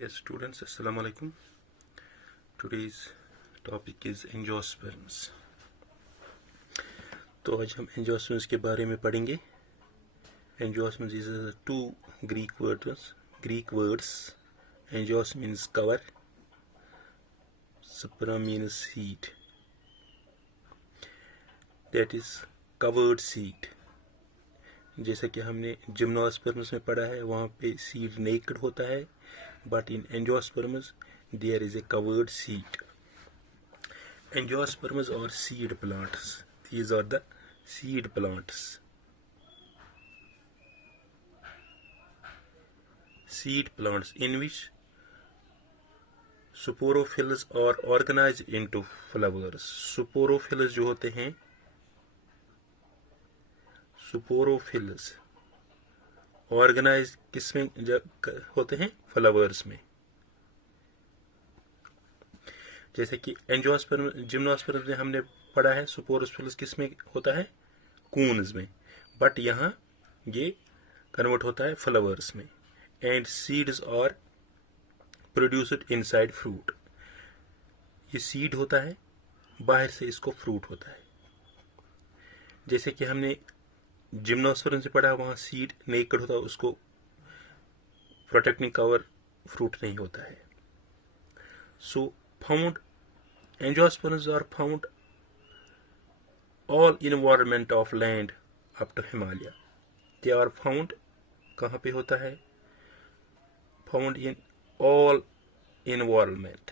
Yes, students, Assalamu alaikum. Today's topic is angiosperms. तो आज हम angiosperms के बारे में पढ़ेंगे. Angiosperms is two Greek words. Angios means cover, sperm means seed. That is covered seed. जैसा कि हमने जिम्नोस्पर्म्स में पढ़ा है, वहाँ पे सीड नेकेड होता है, but in angiosperms there is a covered seed. Angiosperms are seed plants. These are the seed plants. Seed plants in which sporophylls are organized into flowers. Sporophylls जो होते हैं, sporophylls ऑर्गेनाइज किसमें होते हैं? Flowers में. जैसे कि एंजियोस्पर्म जिम्नोस्पर्म में हमने पढ़ा है, स्पोरोफिल्स किसमें होता है? कून्स में. बट यहाँ ये कन्वर्ट होता है फ्लावर्स में. And seeds are produced inside fruit. ये सीड होता है, बाहर से इसको फ्रूट होता है. जैसे कि हमने जिम्नोस्पर्म से पढ़ा, वहाँ सीड नेकेड होता है, उसको प्रोटेक्टिंग कवर फ्रूट नहीं होता है. So found angiosperms are found all environment of land up to Himalaya. They are found कहाँ पे होता है? Found in all environment.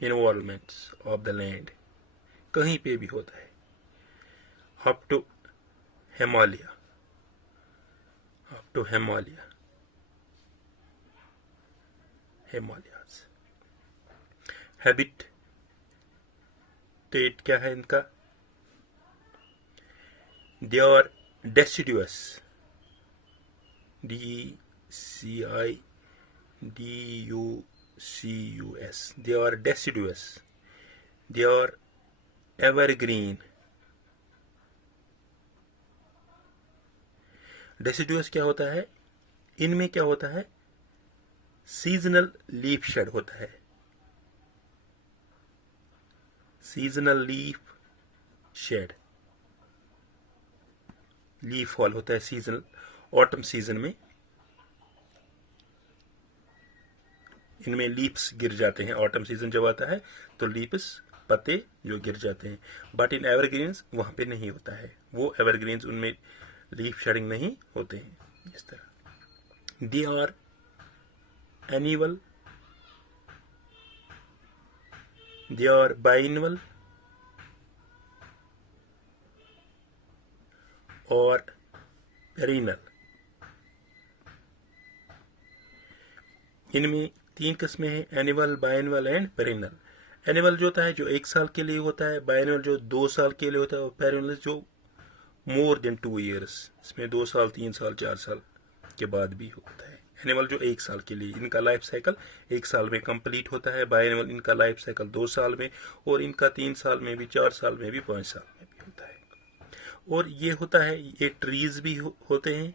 Environments of the land, कहीं पे भी होता है. Up to Himalaya, up to Himalaya, Himalayas. Habitat क्या है इनका? They are deciduous. DECIDUCUS. They are deciduous. They are evergreen. Deciduous क्या होता है? इनमें क्या होता है? सीजनल लीफ शेड होता है. Seasonal leaf shed, leaf fall होता है सीजनल. ऑटम सीजन में इनमें लीप्स गिर जाते हैं. ऑटम सीजन जब आता है तो लीप्स, पत्ते जो गिर जाते हैं. बट इन एवरग्रीन्स वहां पे नहीं होता है. वो एवरग्रीन्स, उनमें लीफ शेडिंग नहीं होते हैं. इस तरह they are annual, they are biennial और पेरिनल. इनमें तीन किस्में हैं, annual, biennial and perennial. Annual जो होता है जो 1 साल के लिए होता है, बाइनवल जो 2 साल के लिए होता है, और पेरिनल जो मोर देन 2 years, इसमें 2 साल, 3 साल, 4 साल के बाद भी होता है. एनुअल जो 1 साल के लिए, इनका लाइफ साइकिल 1 साल में कंप्लीट होता है. बाइनवल इनका लाइफ साइकिल 2 साल में, और इनका 3 साल में भी, 4 साल में भी, 5 साल में भी होता है. और ये होता है, ये ट्रीज भी होते हैं,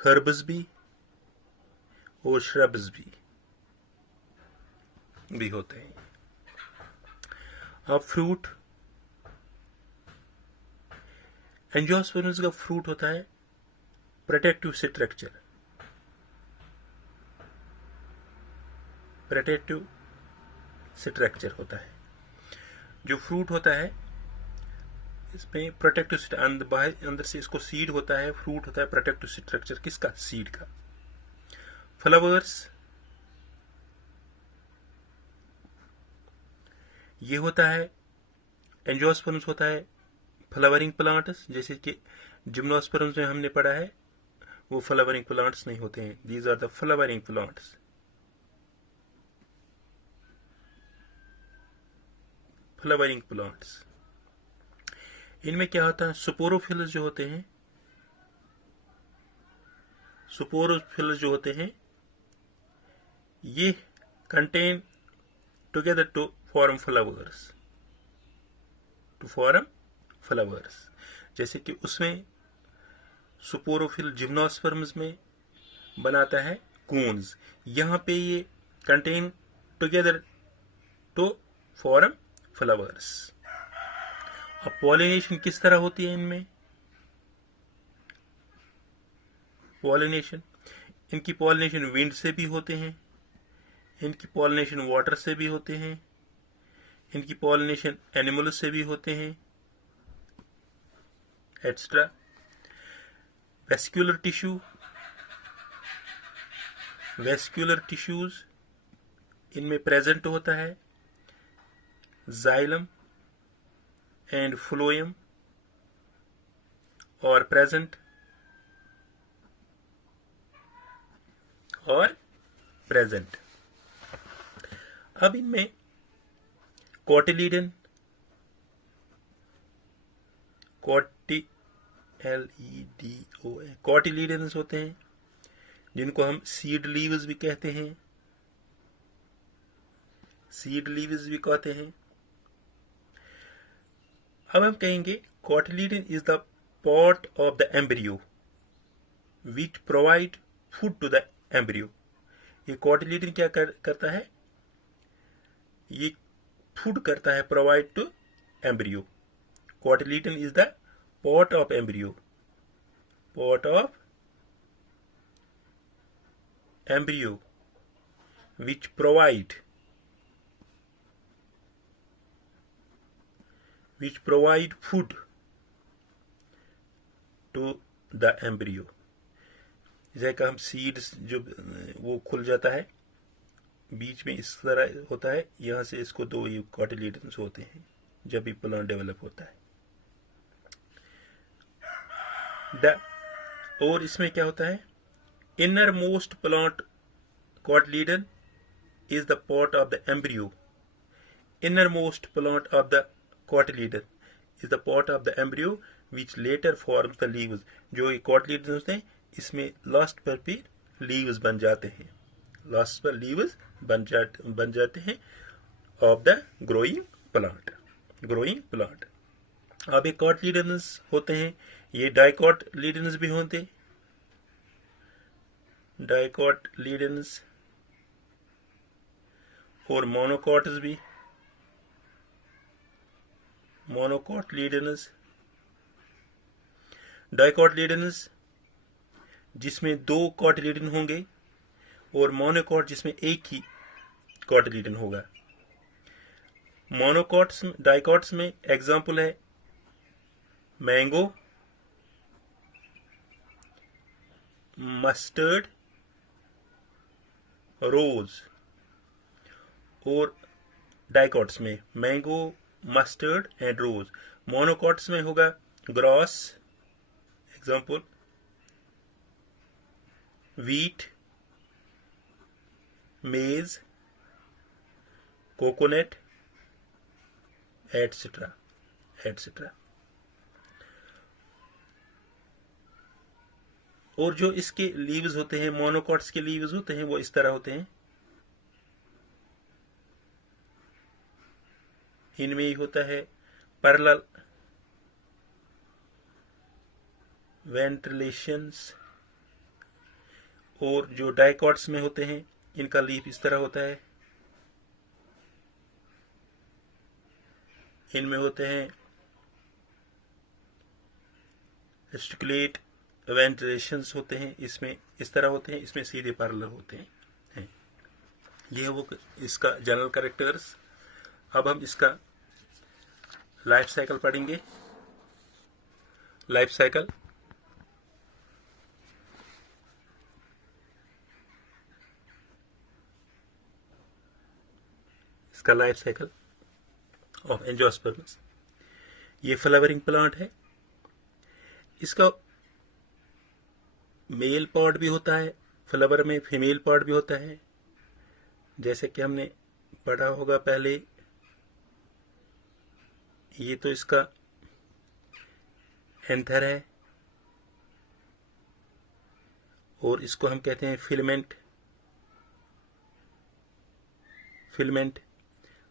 हर्ब्स भी और श्रब्स भी होते हैं. अब फ्रूट, एंजियोस्पर्म्स का फ्रूट होता है प्रोटेक्टिव स्ट्रक्चर. प्रोटेक्टिव स्ट्रक्चर होता है. जो फ्रूट होता है इसमें प्रोटेक्टिव अंदर से इसको सीड होता है, फ्रूट होता है. प्रोटेक्टिव स्ट्रक्चर किसका? सीड का. फ्लावर्स, ये होता है एंजियोस्पर्म्स होता है फ्लावरिंग प्लांट्स. जैसे कि जिम्नोस्पर्म्स में हमने पढ़ा है, वो फ्लावरिंग प्लांट्स नहीं होते हैं. These are the flowering plants. Flowering plants. इनमें क्या होता है? स्पोरोफिल्स जो होते हैं, स्पोरोफिल्स जो होते हैं, ये contain together to form flowers. To form flowers. जैसे कि उसमें सुपोरोफिल जिम्नोस्पर्म्स में बनाता है कून्स। यहाँ पे ये contain together to form flowers. अब पॉलिनेशन किस तरह होती है इनमें? पॉलिनेशन, इनकी पॉलिनेशन विंड से भी होते हैं, इनकी पॉलिनेशन वाटर से भी होते हैं, इनकी पॉलिनेशन एनिमल से भी होते हैं, etcetera. Vascular tissue, vascular tissues इनमें प्रेजेंट होता है जाइलम एंड फ्लोएम और प्रेजेंट और प्रेजेंट। अब इनमें कोटिलीडन, कोटिलीडन्स होते हैं, जिनको हम सीड लीव्स भी कहते हैं, सीड लीव्स भी कहते हैं। अब हम कहेंगे cotyledon is the part of the embryo which provide food to the embryo. ये कोटिलीडन क्या करता है? ये फूड करता है, provide to embryo. Cotyledon is the part of embryo, part of embryo which provide food to the embryo। जैसे कि हम सीड्स जो वो खुल जाता है बीच में, इस तरह होता है, यहाँ से इसको दो ये कोटिलीडन्स होते हैं जब भी प्लांट डेवलप होता है। और इसमें क्या होता है? Inner most plant cotyledon is the part of the embryo. Innermost plant of the cotyledon is the part of the embryo which later forms the leaves. जो ये cotyledons होते हैं इसमें लास्ट पर भी लीव्स बन जाते हैं, लास्ट पर लीव्स बन जाते हैं ऑफ द ग्रोइंग प्लांट। अब ये कोटिलीडन्स होते हैं, ये डाइकोटिलीडन्स भी होते, डाइकोटिलीडन्स और मोनोकोट्स भी, मोनोकोटिलीडन्स। डाइकोटिलीडन्स जिसमें दो कोटिलीडन होंगे और मोनोकोट जिसमें एक ही कोटिलीडन होगा। मोनोकोट्स डाइकोट्स में एग्जांपल है मैंगो, मस्टर्ड, रोज। और डाइकोट्स में mango, mustard and rose. Monocots में होगा grass, example wheat, maize, coconut, etcetera. और जो इसके लीव्स होते हैं, मोनोकोट्स के लीव्स होते हैं, वो इस तरह होते हैं। इनमें ही होता है पैरेलल वेंट्रिलेशंस। और जो डाइकोट्स में होते हैं इनका लीफ इस तरह होता है। इनमें होते हैं रेस्टिकुलेट वेंट्रिलेशंस होते हैं, इसमें इस तरह होते हैं, इसमें सीधे पैरेलल होते हैं। ये है वो इसका जनरल कैरेक्टर्स। अब हम इसका लाइफ साइकिल पढ़ेंगे। लाइफ साइकिल, इसका लाइफ साइकिल ऑफ एंजियोस्पर्म्स। ये फ्लावरिंग प्लांट है, इसका मेल पार्ट भी होता है, फ्लावर में फीमेल पार्ट भी होता है, जैसे कि हमने पढ़ा होगा पहले। ये तो इसका एंथर है और इसको हम कहते हैं filament.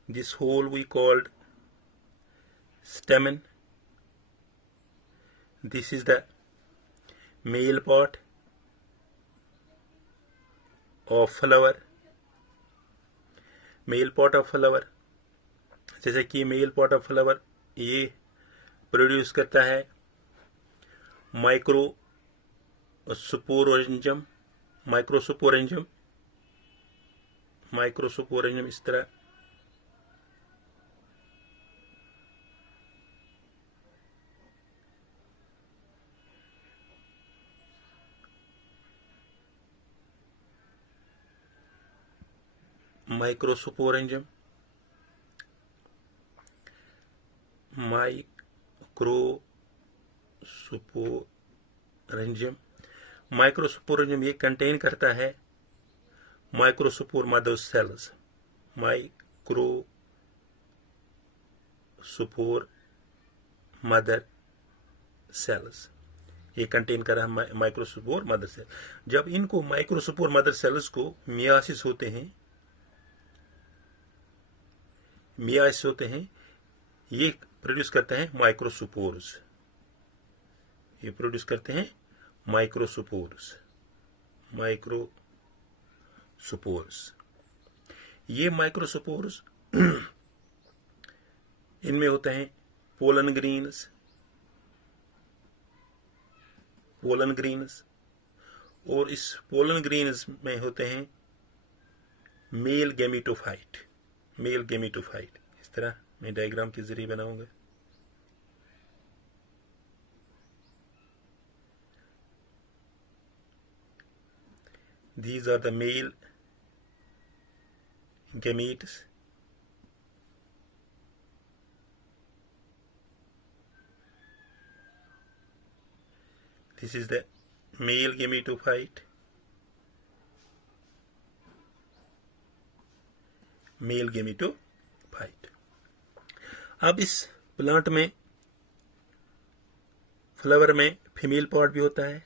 This whole we called stamen. This is the male part of flower, male part of flower, जैसे कि मेल पॉट ऑफ फ्लावर ये प्रोड्यूस करता है माइक्रो सुपोरेंजम, माइक्रोसुपोरेंजम, माइक्रोसुपोरेंजम इस तरह माइक्रोसुपोरेंजम, माइक्रोसुपोरेंजम, माइक्रोसुपोरेंजम ये कंटेन करता है माइक्रोसुपोर मदर सेल्स, माइक्रोसुपोर मदर सेल्स ये कंटेन कर रहा है माइक्रोसुपोर मदर सेल। जब इनको माइक्रोसुपोर मदर सेल्स को मियासिस होते हैं, ये प्रोड्यूस करते हैं माइक्रोसुपोर्स, ये प्रोड्यूस करते हैं माइक्रोसुपोर्स, ये माइक्रोसुपोर्स इनमें होते हैं पोलन ग्रीन्स, और इस पोलन ग्रीन्स में होते हैं मेल गेमिटोफाइट, इस तरह मैं डायग्राम के जरिए बनाऊंगा। These are the male gametes. This is the male gametophyte, अब इस प्लांट में फ्लावर में फीमेल पार्ट भी होता है,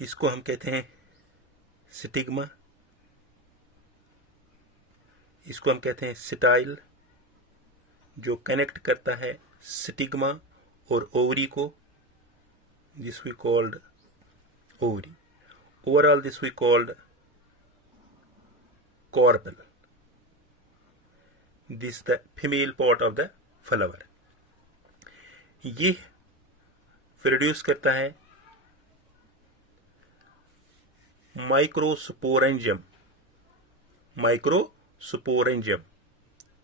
इसको हम कहते हैं स्टिग्मा, इसको हम कहते हैं स्टाइल, जो कनेक्ट करता है स्टिग्मा और ओवरी को, this we called ovary. Overall this we called corbel. This is the female part of the flower. ये प्रोड्यूस करता है माइक्रोस्पोरेंजियम,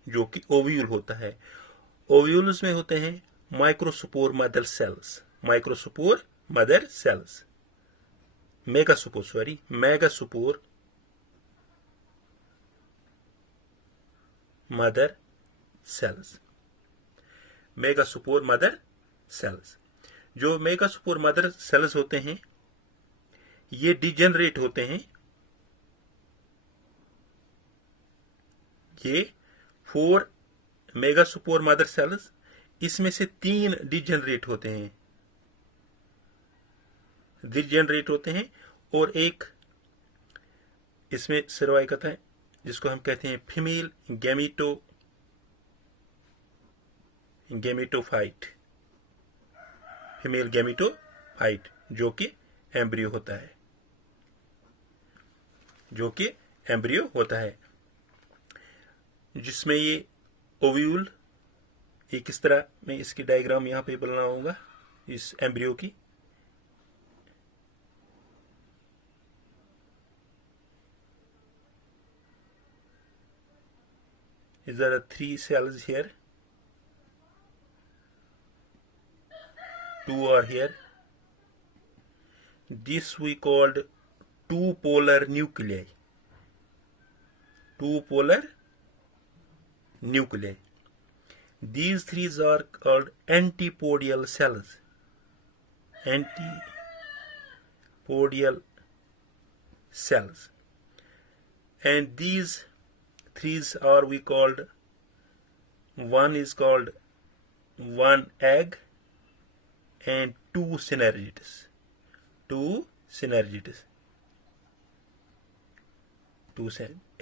जो कि ओव्यूल होता है। ओव्यूल्स में होते हैं microspore mother cells, megaspore mother cells, जो मेगास्पोर मदर सेल्स होते हैं ये डिजेनरेट होते हैं, ये 4 मेगास्पोर मदर सेल्स, इसमें से 3 डिजेनरेट होते हैं और एक इसमें सर्वाइव करता है, जिसको हम कहते हैं फीमेल गेमेटोफाइट, जो कि एम्ब्रियो होता है, जिसमें ये ओव्यूल, ये किस तरह मैं इसकी डायग्राम यहां पे बनाऊंगा इस एम्ब्रियो की। There are 3 cells here, 2 are here. This we called two polar nuclei. These 3 are called antipodial cells. And these 3 are we called, one is called one egg and 2 synergids.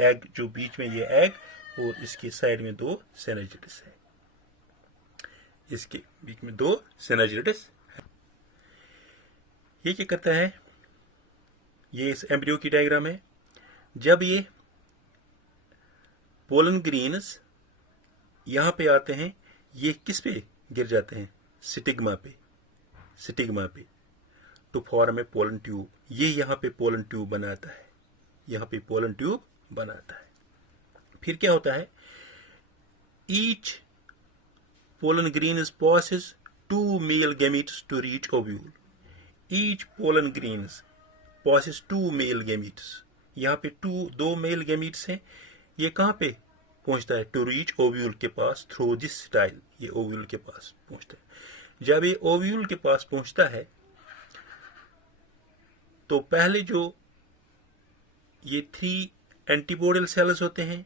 Egg, जो बीच में ये egg और इसकी side में 2 synergids है, इसके बीच में 2 synergids है। ये क्या करता है, ये इस एम्ब्रियो की डायग्राम है। जब ये पोलन ग्रीन्स यहां पे आते हैं, ये किस पे गिर जाते हैं, स्टिग्मा पे to form a pollen tube. ये यहाँ पे पोलन ट्यूब बनाता है, यहाँ पे पोलन ट्यूब बनाता है। फिर क्या होता है, each pollen grains passes 2 male gametes to reach ovule। Each pollen grains passes 2 male gametes। यहाँ पे 2 मेल गैमीट्स हैं। ये कहाँ पे पहुंचता है, टू रीच ओव्यूल के पास थ्रू दिस स्टाइल। ये ओव्यूल के पास पहुंचता है। जब ये ओव्यूल के पास पहुंचता है तो पहले जो ये 3 एंटीपोडल सेल्स होते हैं,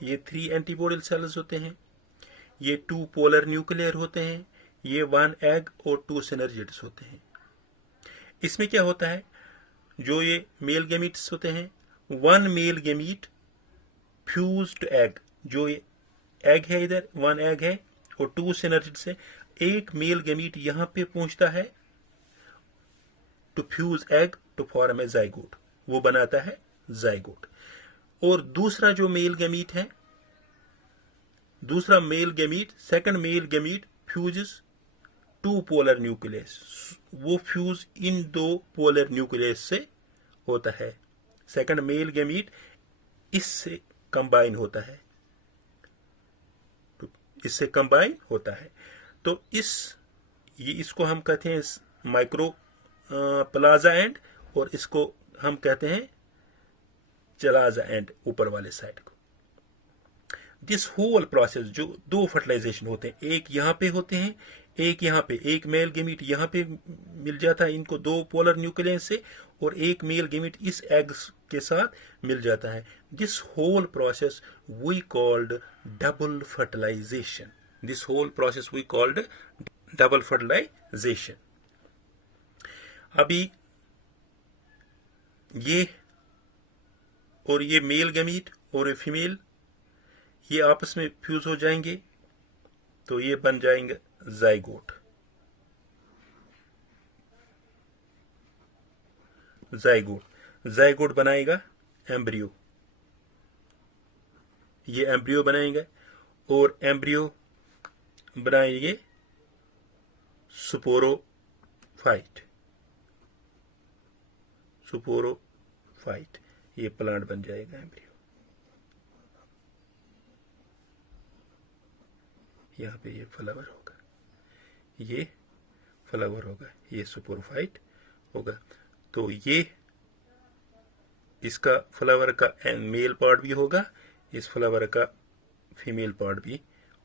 ये 3 एंटीपोडल सेल्स होते हैं, ये 2 पोलर न्यूक्लियर होते हैं, ये 1 एग और 2 सिनर्जिड्स होते हैं। इसमें क्या होता है, जो ये मेल गैमीट्स होते हैं, 1 मेल गैमीट फ्यूज्ड एग, जो ये एग है इधर 1 एग है और 2 सिनर्जिड्स है, एक मेल गैमीट यहां पे पहुंचता है to fuse egg to form a zygote, वो बनाता है जाइगोट। और दूसरा जो मेल गैमीट है, दूसरा male gamete, second male gamete fuses 2 polar nucleus, वो फ्यूज इन 2 पोलर न्यूक्लियस से होता है। सेकंड मेल गैमीट इससे कंबाइन होता है, इससे कंबाइन होता है। तो इसको हम कहते हैं माइक्रो प्लाजा एंड, और इसको हम कहते हैं चलाजा एंड, ऊपर वाले साइड को। दिस होल प्रोसेस, जो 2 फर्टिलाइजेशन होते हैं, एक यहां पे होते हैं, एक यहां पे, एक मेल गैमीट यहां पे मिल जाता है इनको 2 पोलर न्यूक्लियस से, और एक मेल गैमीट इस एग्स के साथ मिल जाता है। This whole process we called double fertilization. This whole process we called double fertilization. अभी ये और ये मेल गैमीट और ये फीमेल, ये आपस में फ्यूज हो जाएंगे तो ये बन जाएंगे जाइगोट। जाइगोट बनाएगा एम्ब्रियो, ये एम्ब्रियो बनाएंगे, और एम्ब्रियो बनाएंगे स्पोरोफाइट। ये प्लांट बन जाएगा एम्ब्रियो। यहाँ पे ये फ्लावर होगा, ये फ्लावर होगा, ये स्पोरोफाइट होगा। तो ये इसका फ्लावर का मेल पार्ट भी होगा, इस फ्लावर का फीमेल पार्ट भी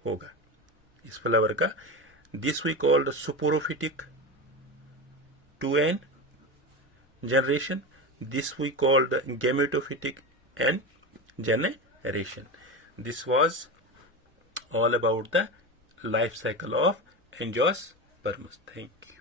होगा, इस फ्लावर का। This we called sporophytic 2n generation. This we called gametophytic n generation. This was all about the life cycle of angiosperms. Thank you.